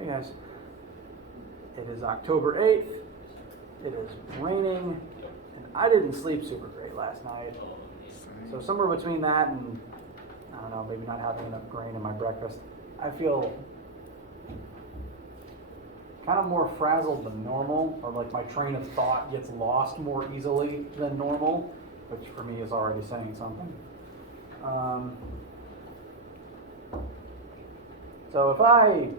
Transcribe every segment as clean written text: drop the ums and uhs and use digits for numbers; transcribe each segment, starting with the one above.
Hey guys, it is October 8th, it is raining, and I didn't sleep super great last night. So somewhere between that and, I don't know, maybe not having enough grain in my breakfast, I feel kind of more frazzled than normal, or like my train of thought gets lost more easily than normal, which for me is already saying something. So if I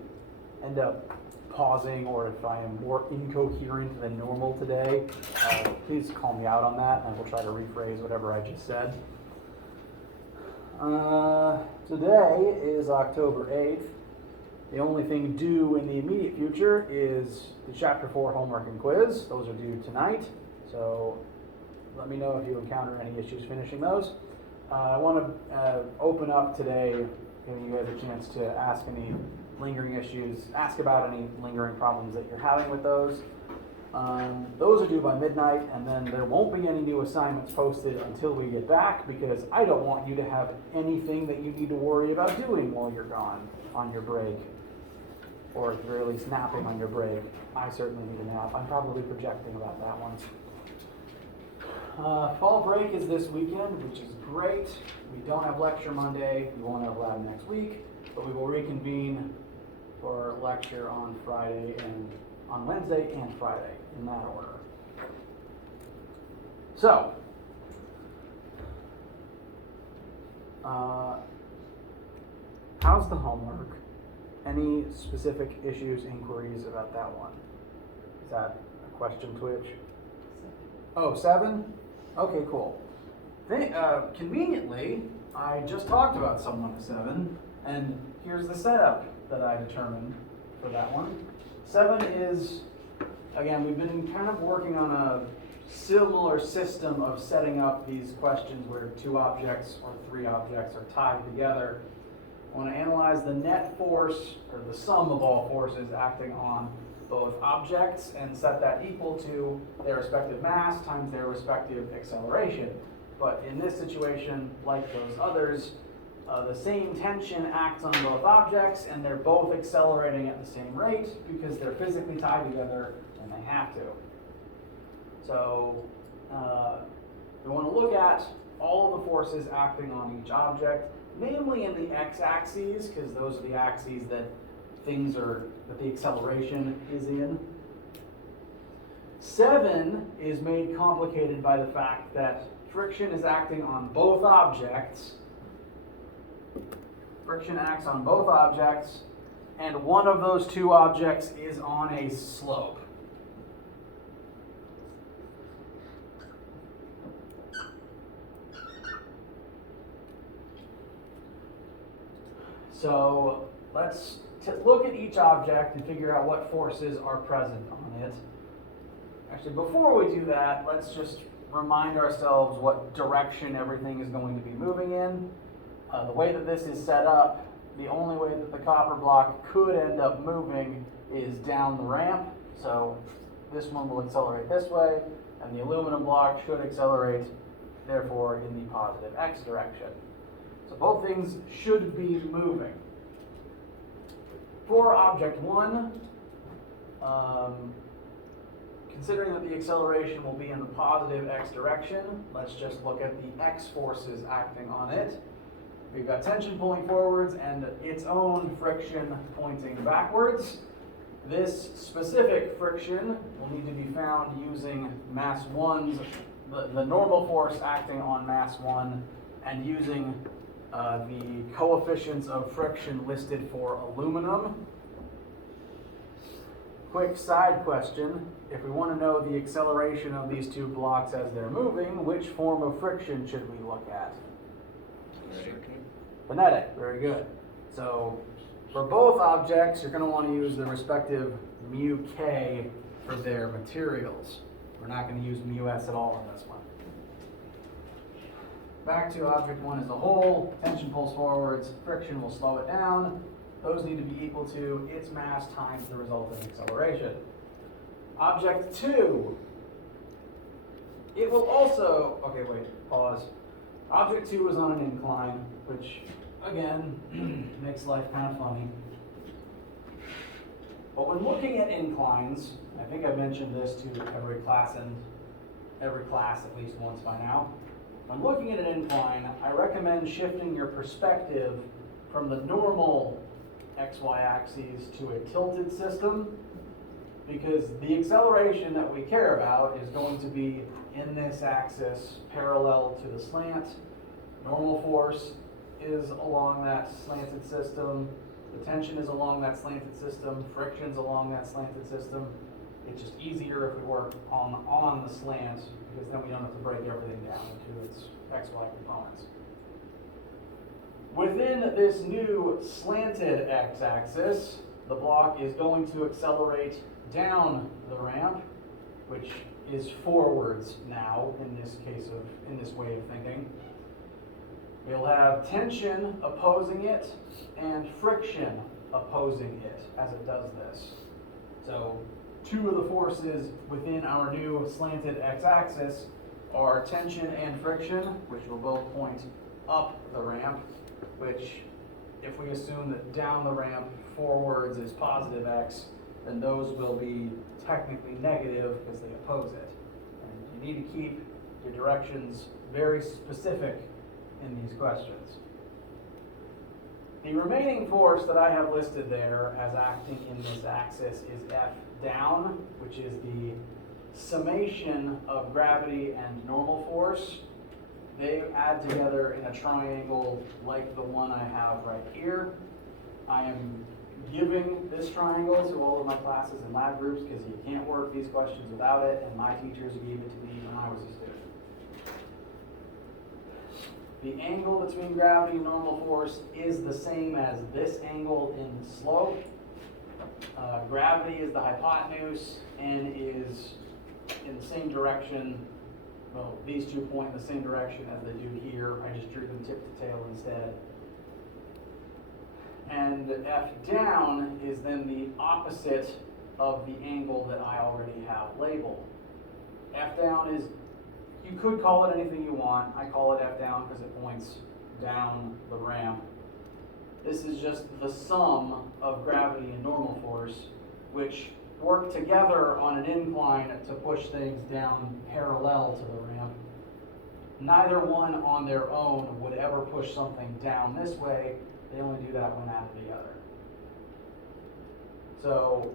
end up pausing or if I am more incoherent than normal today, please call me out on that and I will try to rephrase whatever I just said. Today is October 8th. The only thing due in the immediate future is the Chapter 4 homework and quiz. Those are due tonight, so let me know if you encounter any issues finishing those. I want to open up today, giving you guys a chance to ask any lingering issues, ask about any lingering problems that you're having with those. Those are due by midnight, and then there won't be any new assignments posted until we get back, because I don't want you to have anything that you need to worry about doing while you're gone on your break, or at the very least napping on your break. I certainly need a nap. I'm probably projecting about that one. Fall break is this weekend, which is great. We don't have lecture Monday. We won't have lab next week, but we will reconvene for lecture on Friday and on Wednesday and Friday in that order. So, how's the homework? Any specific issues, inquiries about that one? Is that a question, Twitch? Oh, 7? Okay, cool. Conveniently, I just talked about someone at 7, and here's the setup that I determined for that one. 7 is, again, we've been kind of working on a similar system of setting up these questions where 2 objects or 3 objects are tied together. I want to analyze the net force, or the sum of all forces acting on both objects, and set that equal to their respective mass times their respective acceleration. But in this situation, like those others, the same tension acts on both objects, and they're both accelerating at the same rate because they're physically tied together and they have to. So we want to look at all of the forces acting on each object, namely in the x-axes, because those are the axes that that the acceleration is in. 7 is made complicated by the fact that friction is acting on both objects. Friction acts on both objects, and one of those 2 objects is on a slope. So let's look at each object and figure out what forces are present on it. Actually, before we do that, let's just remind ourselves what direction everything is going to be moving in. The way that this is set up, the only way that the copper block could end up moving is down the ramp. So this one will accelerate this way, and the aluminum block should accelerate, therefore, in the positive x direction. So both things should be moving. For object 1, considering that the acceleration will be in the positive x direction, let's just look at the x forces acting on it. We've got tension pulling forwards and its own friction pointing backwards. This specific friction will need to be found using mass 1's, the normal force acting on mass 1, and using the coefficients of friction listed for aluminum. Quick side question, if we want to know the acceleration of these 2 blocks as they're moving, which form of friction should we look at? Kinetic, very good. So for both objects, you're going to want to use the respective mu k for their materials. We're not going to use mu s at all on this one. Back to object 1 as a whole, tension pulls forwards, friction will slow it down. Those need to be equal to its mass times the resulting acceleration. Object 2, it will also, okay wait, pause. Object 2 is on an incline, which again makes life kind of funny. But when looking at inclines, I think I've mentioned this to every class at least once by now. When looking at an incline, I recommend shifting your perspective from the normal XY axes to a tilted system, because the acceleration that we care about is going to be in this axis parallel to the slant. Normal force is along that slanted system. The tension is along that slanted system. Friction's along that slanted system. It's just easier if we work on the slant, because then we don't have to break everything down into its XY components. Within this new slanted x-axis, the block is going to accelerate down the ramp, which is forwards now in this way of thinking. We'll have tension opposing it and friction opposing it as it does this. So two of the forces within our new slanted x-axis are tension and friction, which will both point up the ramp, which, if we assume that down the ramp forwards is positive x, then those will be technically negative because they oppose it. And you need to keep your directions very specific in these questions. The remaining force that I have listed there as acting in this axis is F down, which is the summation of gravity and normal force. They add together in a triangle like the one I have right here. I am giving this triangle to all of my classes and lab groups because you can't work these questions without it, and my teachers gave it to me when I was a student. The angle between gravity and normal force is the same as this angle in the slope. Gravity is the hypotenuse and is in the same direction. Well, these two point in the same direction as they do here. I just drew them tip to tail instead. And F down is then the opposite of the angle that I already have labeled. F down is, you could call it anything you want. I call it F down because it points down the ramp. This is just the sum of gravity and normal force, which work together on an incline to push things down parallel to the ramp. Neither one on their own would ever push something down this way. They only do that when added together. So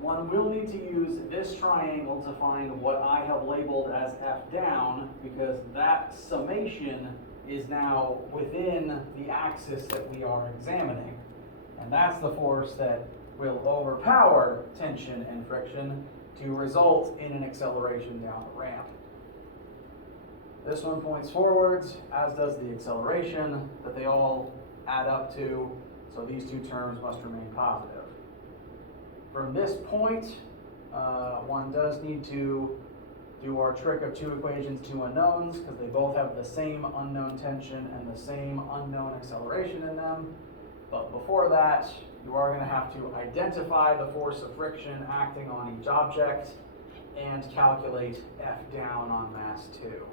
one will need to use this triangle to find what I have labeled as F down, because that summation is now within the axis that we are examining. And that's the force that will overpower tension and friction to result in an acceleration down the ramp. This one points forwards, as does the acceleration that they all add up to, so these two terms must remain positive. From this point, one does need to do our trick of two equations, two unknowns, because they both have the same unknown tension and the same unknown acceleration in them. But before that, you are going to have to identify the force of friction acting on each object and calculate F down on mass 2.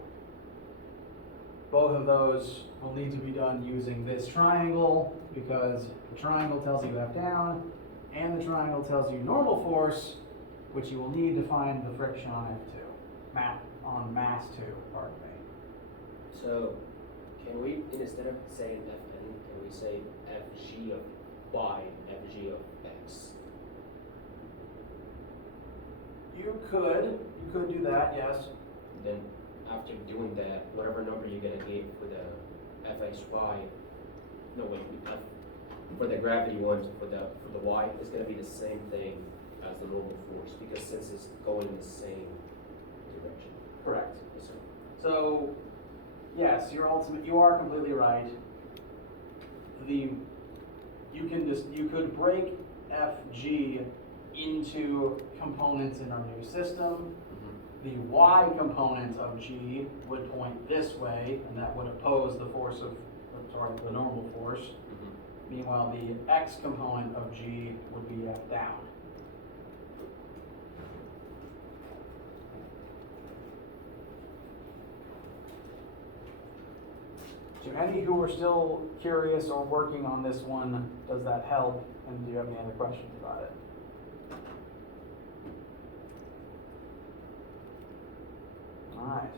Both of those will need to be done using this triangle, because the triangle tells you F down and the triangle tells you normal force, which you will need to find the friction on F2, on mass 2, pardon me. So can we, instead of saying Fn, can we say Fg of y, Fg of x? You could do that, yes. Then after doing that, whatever number you're gonna get for the Fxy, no wait, for the gravity one, for the y, it's gonna be the same thing as the normal force, because since it's going in the same direction. Correct. Yes, sir. So, yes, you are completely right. You could break Fg into components in our new system. The y component of g would point this way, and that would oppose the force of, the normal force. Meanwhile, the x component of g would be F down. To any who are still curious or working on this one, does that help? And do you have any other questions about it? Alright.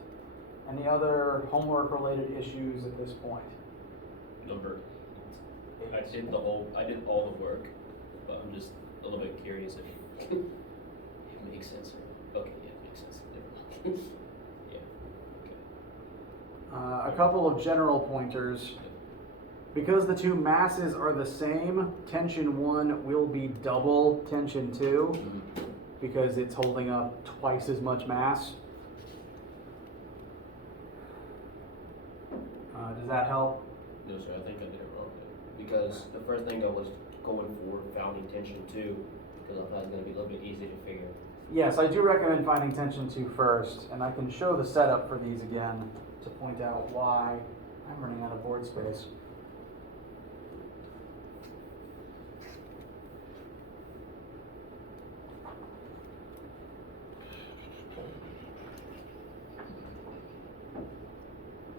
Any other homework related issues at this point? Number 8. I did all the work, but I'm just a little bit curious if it makes sense. Okay, yeah, it makes sense. Yeah, okay. A couple of general pointers. Because the two masses are the same, tension 1 will be double tension 2 because it's holding up twice as much mass. Does that help? No, sir, I think I did it wrong. Because the first thing I was going for, founding tension 2, because I thought it was going to be a little bit easier to figure. Yes, I do recommend finding tension 2 first, and I can show the setup for these again to point out why I'm running out of board space.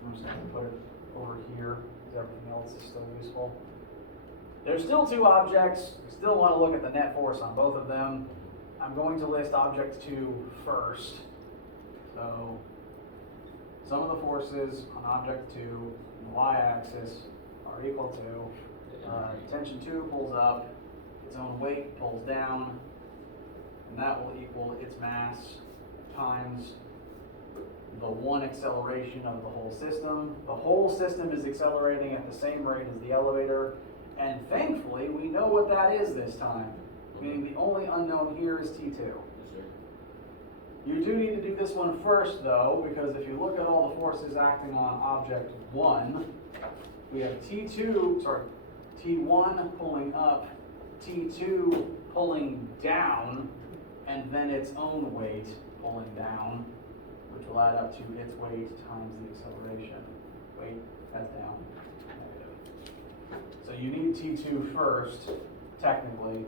I'm just going to put it over here because everything else is still useful. There's still 2 objects. We still want to look at the net force on both of them. I'm going to list object 2 first. So some of the forces on object 2 on the y-axis are equal to tension 2 pulls up, its own weight pulls down, and that will equal its mass times the 1 acceleration of the whole system. The whole system is accelerating at the same rate as the elevator, and thankfully we know what that is this time, meaning the only unknown here is T2. Yes, sir. You do need to do this one first though, because if you look at all the forces acting on object 1, we have T1 pulling up, T2 pulling down, and then its own weight pulling down, which will add up to its weight times the acceleration. Weight as down, negative. So you need T2 first, technically.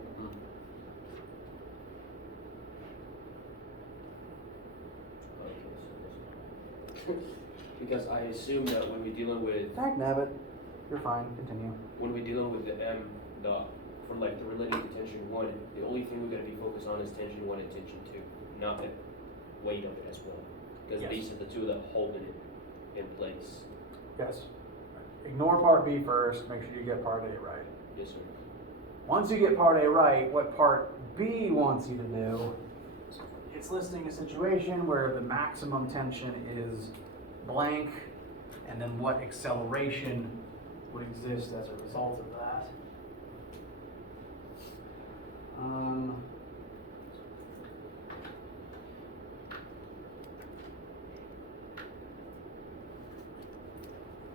Because I assume that when we're dealing with Dagnabbit. You're fine, continue. when we're dealing with the for like the relating to tension 1, the only thing we're going to be focused on is tension 1 and tension 2, not the weight of it as well. Because Yes. these are the two that hold it in place. Yes. Ignore part B first, make sure you get part A right. Yes, sir. Once you get part A right, what part B wants you to do, it's listing a situation where the maximum tension is blank, and then what acceleration would exist as a result of that.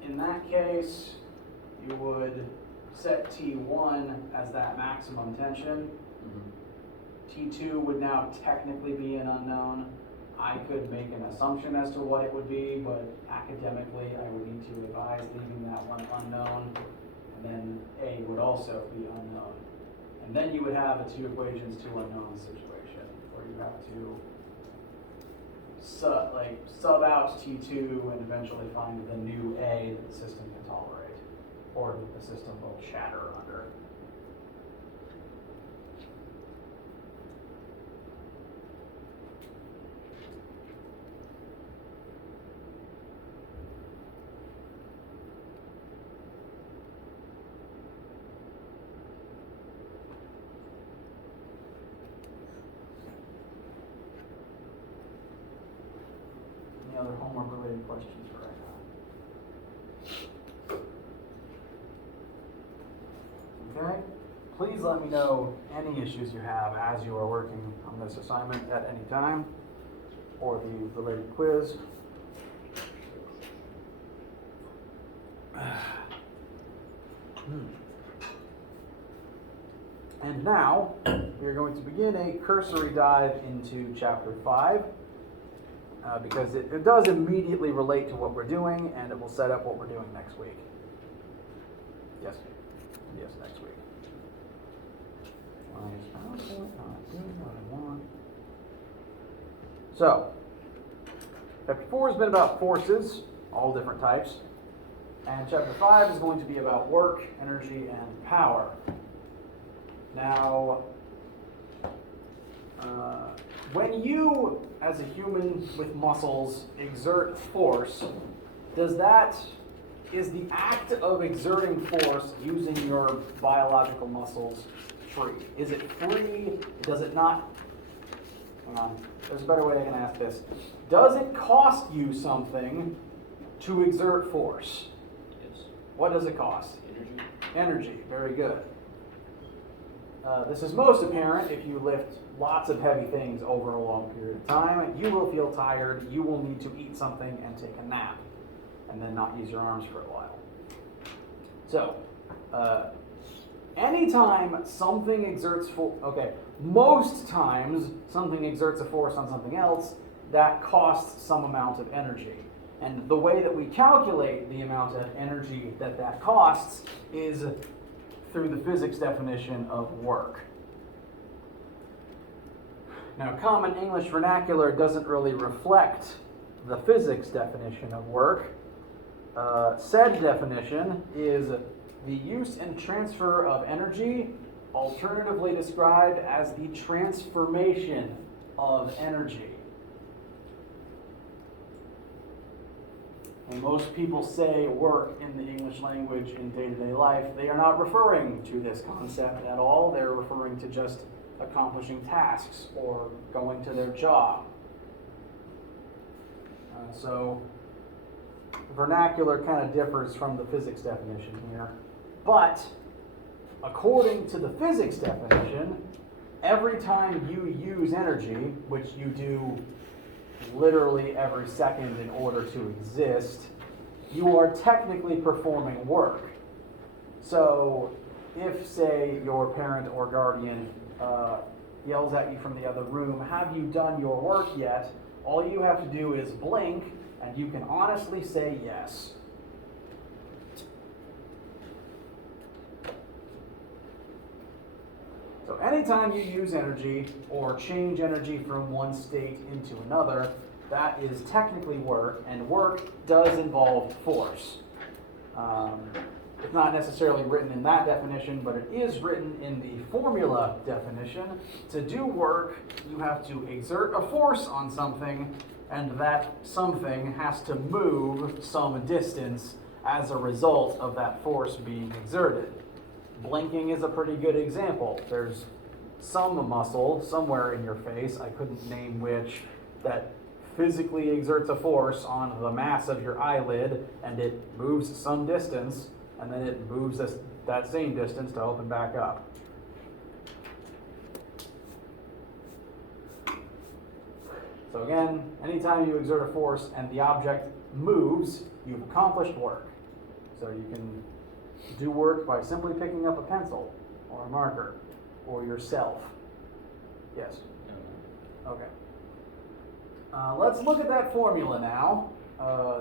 In that case, you would set T1 as that maximum tension. T2 would now technically be an unknown. I could make an assumption as to what it would be, but academically I would need to advise leaving that one unknown. And then A would also be unknown. And then you would have a 2 equations, 2 unknowns situation where you have to sub out T2 and eventually find the new A that the system can tolerate, or that the system will shatter under. Any other homework related questions for right now? Okay, please let me know any issues you have as you are working on this assignment at any time, or the related quiz. And now, we are going to begin a cursory dive into Chapter 5. Because it does immediately relate to what we're doing, and it will set up what we're doing next week. Yes, yes, next week. Why is PowerPoint not doing what I want? So, Chapter 4 has been about forces, all different types, and Chapter 5 is going to be about work, energy, and power. Now, when you, as a human with muscles, exert force, is the act of exerting force using your biological muscles free? Is it free? Does it not? Hang on, there's a better way I can ask this. Does it cost you something to exert force? Yes. What does it cost? Energy. Energy, very good. This is most apparent if you lift lots of heavy things over a long period of time. You will feel tired, you will need to eat something and take a nap, and then not use your arms for a while. So, anytime something exerts most times something exerts a force on something else, that costs some amount of energy. And the way that we calculate the amount of energy that costs is through the physics definition of work. Now, common English vernacular doesn't really reflect the physics definition of work. Said definition is the use and transfer of energy, alternatively described as the transformation of energy. When most people say work in the English language in day-to-day life, they are not referring to this concept at all. They're referring to just accomplishing tasks or going to their job. So vernacular kind of differs from the physics definition here. But according to the physics definition, every time you use energy, which you do literally every second in order to exist, you are technically performing work. So if, say, your parent or guardian yells at you from the other room, "Have you done your work yet?" all you have to do is blink, and you can honestly say yes. So anytime you use energy or change energy from one state into another, that is technically work, and work does involve force. It's not necessarily written in that definition, but it is written in the formula definition. To do work, you have to exert a force on something, and that something has to move some distance as a result of that force being exerted. Blinking is a pretty good example. There's some muscle somewhere in your face, I couldn't name which, that physically exerts a force on the mass of your eyelid, and it moves some distance, and then it moves that same distance to open back up. So again, anytime you exert a force and the object moves, you've accomplished work. So you can do work by simply picking up a pencil or a marker or yourself. Yes? Okay. Let's look at that formula now.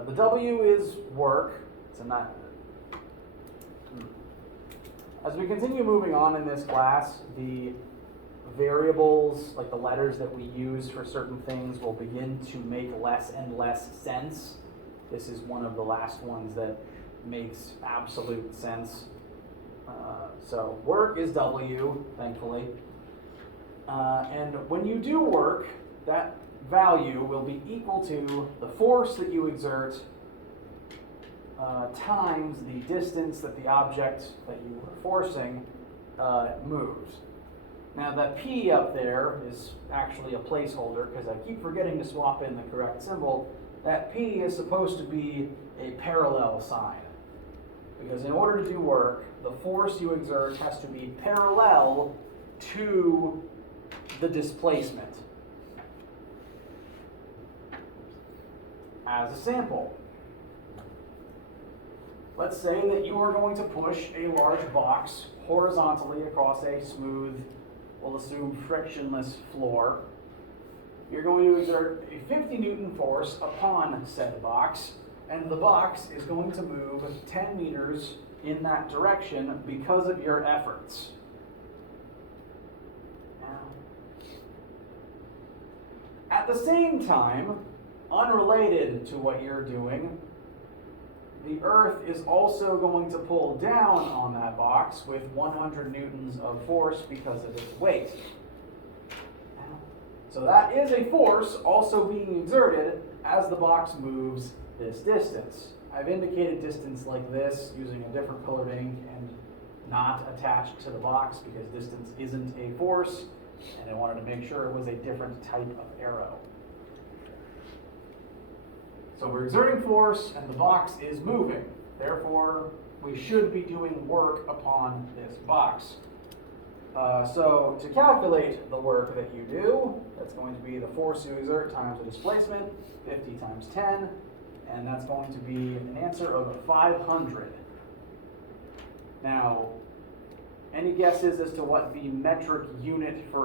The W is work. So not. As we continue moving on in this class, the variables, like the letters that we use for certain things, will begin to make less and less sense. This is one of the last ones that makes absolute sense. So work is W, thankfully. And when you do work, that value will be equal to the force that you exert times the distance that the object that you were forcing moves. Now that P up there is actually a placeholder because I keep forgetting to swap in the correct symbol. That P is supposed to be a parallel sign. Because in order to do work, the force you exert has to be parallel to the displacement. As a sample, let's say that you are going to push a large box horizontally across a smooth, we'll assume frictionless floor. You're going to exert a 50 Newton force upon said box, and the box is going to move 10 meters in that direction because of your efforts. At the same time, unrelated to what you're doing, the Earth is also going to pull down on that box with 100 newtons of force because of its weight. So that is a force also being exerted as the box moves this distance. I've indicated distance like this using a different colored ink and not attached to the box because distance isn't a force, and I wanted to make sure it was a different type of arrow. So we're exerting force and the box is moving. Therefore, we should be doing work upon this box. So to calculate the work that you do, that's going to be the force you exert times the displacement, 50 times 10, and that's going to be an answer of 500. Now, any guesses as to what the metric unit for